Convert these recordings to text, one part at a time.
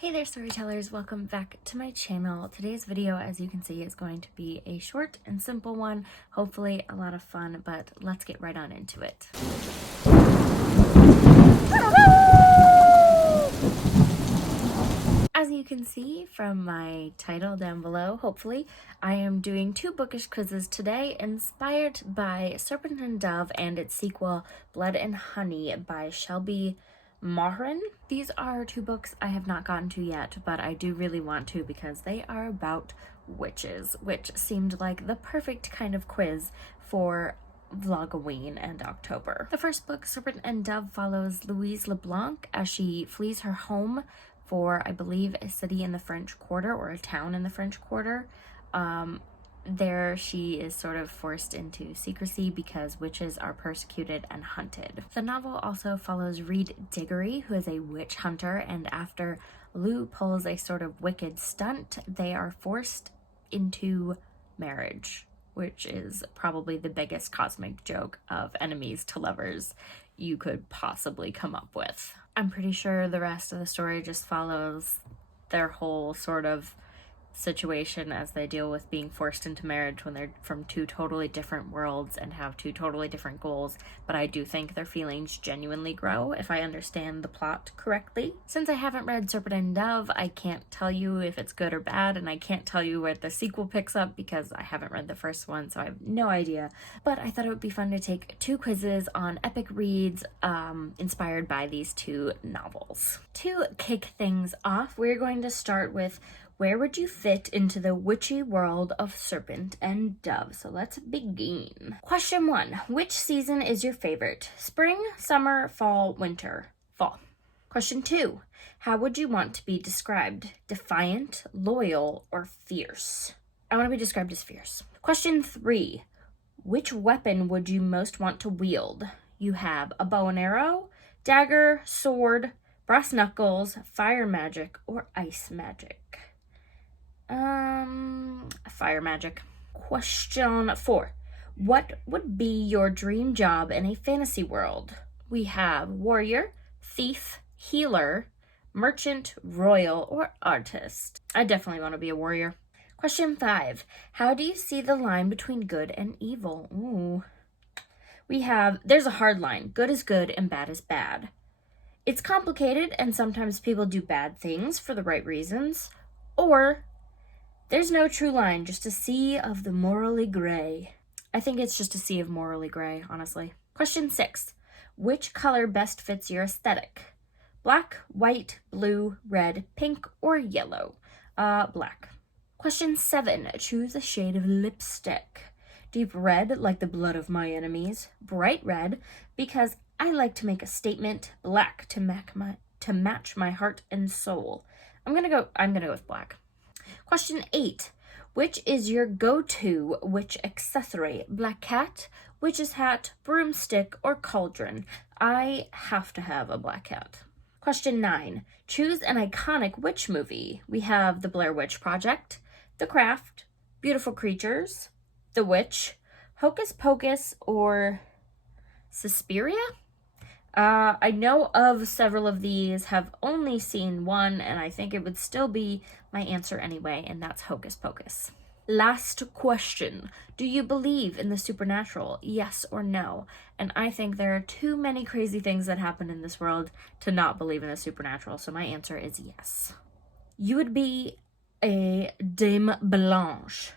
Hey there, storytellers! Welcome back to my channel. Today's video, as you can see, is going to be a short and simple one, hopefully a lot of fun, but let's get right on into it. As you can see from my title down below, hopefully, I am doing two bookish quizzes today inspired by Serpent Dove and its sequel, Blood and Honey by Shelby Mahurin. These are two books I have not gotten to yet, but I do really want to because they are about witches, which seemed like the perfect kind of quiz for Vlog-O-Ween and October. The first book, Serpent Dove, follows Louise LeBlanc as she flees her home for, I believe, a city in the French Quarter or a town in the French Quarter. There she is sort of forced into secrecy because witches are persecuted and hunted. The novel also follows Reed Diggory, who is a witch hunter, and after Lou pulls a sort of wicked stunt, they are forced into marriage, which is probably the biggest cosmic joke of enemies to lovers you could possibly come up with. I'm pretty sure the rest of the story just follows their whole sort of situation as they deal with being forced into marriage when they're from two totally different worlds and have two totally different goals, but I do think their feelings genuinely grow if I understand the plot correctly. Since I haven't read Serpent Dove, I can't tell you if it's good or bad, and I can't tell you where the sequel picks up because I haven't read the first one, so I have no idea. But I thought it would be fun to take two quizzes on epic reads inspired by these two novels. To kick things off, we're going to start with where would you fit into the witchy world of Serpent and Dove? So let's begin. Question 1. Which season is your favorite? Spring, summer, fall, winter? Fall. Question 2. How would you want to be described? Defiant, loyal, or fierce? I want to be described as fierce. Question 3. Which weapon would you most want to wield? You have a bow and arrow, dagger, sword, brass knuckles, fire magic, or ice magic. Fire magic. Question 4. What would be your dream job in a fantasy world? We have warrior, thief, healer, merchant, royal, or artist. I definitely want to be a warrior. Question 5. How do you see the line between good and evil? Ooh. There's a hard line. Good is good and bad is bad. It's complicated and sometimes people do bad things for the right reasons. Or there's no true line, just a sea of the morally gray. I think it's just a sea of morally gray, honestly. Question 6. Which color best fits your aesthetic? Black, white, blue, red, pink, or yellow? Black. Question 7. Choose a shade of lipstick. Deep red, like the blood of my enemies. Bright red, because I like to make a statement. Black, to match my heart and soul. I'm gonna go with black. Question 8. Which is your go-to witch accessory? Black cat, witch's hat, broomstick, or cauldron? I have to have a black cat. Question 9. Choose an iconic witch movie. We have The Blair Witch Project, The Craft, Beautiful Creatures, The Witch, Hocus Pocus, or Suspiria? I know of several of these, have only seen one, and I think it would still be my answer anyway, and that's Hocus Pocus. Last question. Do you believe in the supernatural? Yes or no? And I think there are too many crazy things that happen in this world to not believe in the supernatural, so my answer is yes. You would be a Dame Blanche.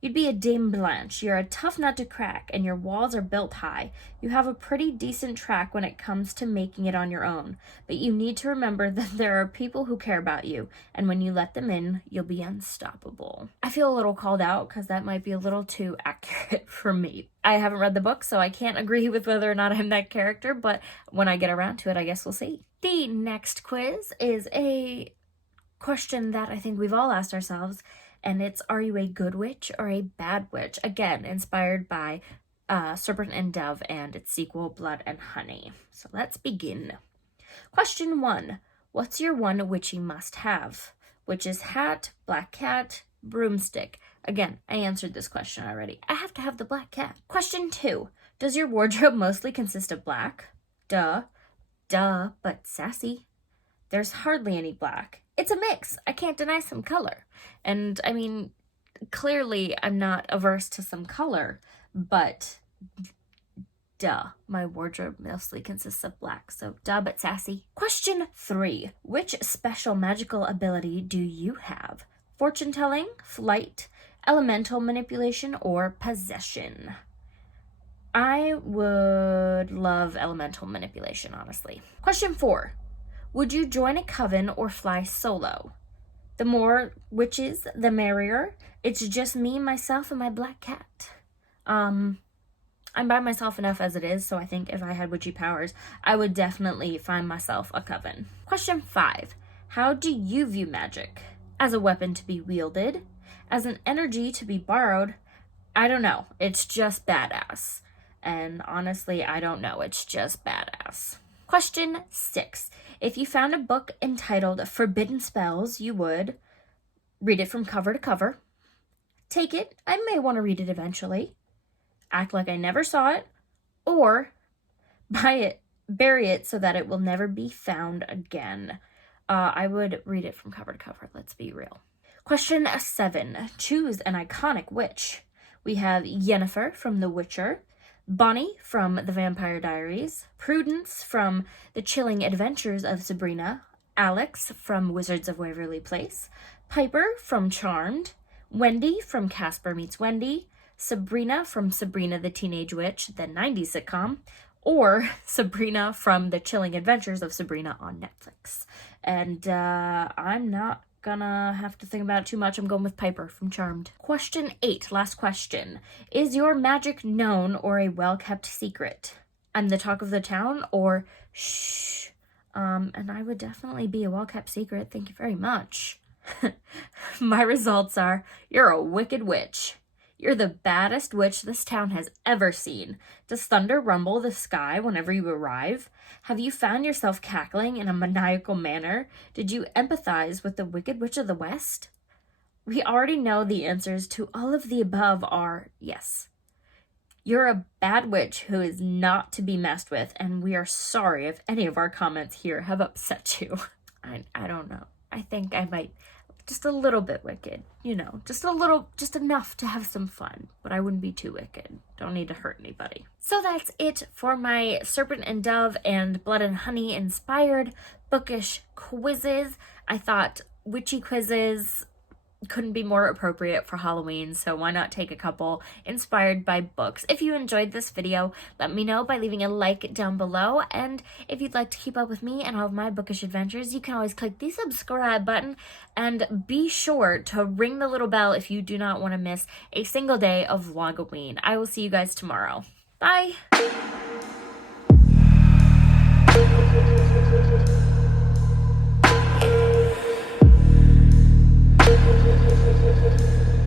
You'd be a Dame Blanche. You're a tough nut to crack, and your walls are built high. You have a pretty decent track when it comes to making it on your own, but you need to remember that there are people who care about you, and when you let them in, you'll be unstoppable. I feel a little called out because that might be a little too accurate for me. I haven't read the book, so I can't agree with whether or not I'm that character, but when I get around to it, I guess we'll see. The next quiz is a question that I think we've all asked ourselves, and it's, are you a good witch or a bad witch? Again, inspired by Serpent Dove and its sequel, Blood and Honey. So let's begin. Question 1. What's your one witchy must-have? Witch's hat, black cat, broomstick. Again, I answered this question already. I have to have the black cat. Question 2. Does your wardrobe mostly consist of black? Duh, but sassy. There's hardly any black. It's a mix. I can't deny some color. And I mean, clearly I'm not averse to some color, but duh, my wardrobe mostly consists of black, so duh, but sassy. Question 3. Which special magical ability do you have? Fortune telling, flight, elemental manipulation, or possession? I would love elemental manipulation, honestly. Question 4. Would you join a coven or fly solo? The more witches, the merrier. It's just me, myself, and my black cat. I'm by myself enough as it is, so I think if I had witchy powers, I would definitely find myself a coven. Question 5. How do you view magic? As a weapon to be wielded? As an energy to be borrowed? I don't know. It's just badass. And honestly, I don't know. It's just badass. Question 6. If you found a book entitled Forbidden Spells, you would read it from cover to cover, take it, I may want to read it eventually, act like I never saw it, or buy it, bury it so that it will never be found again. I would read it from cover to cover, let's be real. Question 7. Choose an iconic witch. We have Yennefer from The Witcher, Bonnie from The Vampire Diaries, Prudence from The Chilling Adventures of Sabrina, Alex from Wizards of Waverly Place, Piper from Charmed, Wendy from Casper Meets Wendy, Sabrina from Sabrina the Teenage Witch, the 90s sitcom, or Sabrina from The Chilling Adventures of Sabrina on Netflix. And I'm not gonna have to think about it too much. I'm going with Piper from Charmed. Question 8, last question. Is your magic known or a well-kept secret? I'm the talk of the town, or shh. And I would definitely be a well-kept secret. Thank you very much. My results are, you're a wicked witch. You're the baddest witch this town has ever seen. Does thunder rumble the sky whenever you arrive? Have you found yourself cackling in a maniacal manner? Did you empathize with the Wicked Witch of the West? We already know the answers to all of the above are yes. You're a bad witch who is not to be messed with, and we are sorry if any of our comments here have upset you. I don't know. I think I might just a little bit wicked, you know, just a little, just enough to have some fun, but I wouldn't be too wicked. Don't need to hurt anybody. So that's it for my Serpent and Dove and Blood and Honey inspired bookish quizzes. I thought witchy quizzes couldn't be more appropriate for Halloween, so why not take a couple inspired by books. If you enjoyed this video, let me know by leaving a like down below, and if you'd like to keep up with me and all of my bookish adventures, you can always click the subscribe button, and be sure to ring the little bell if you do not want to miss a single day of Vlog-O-Ween. I will see you guys tomorrow. Bye!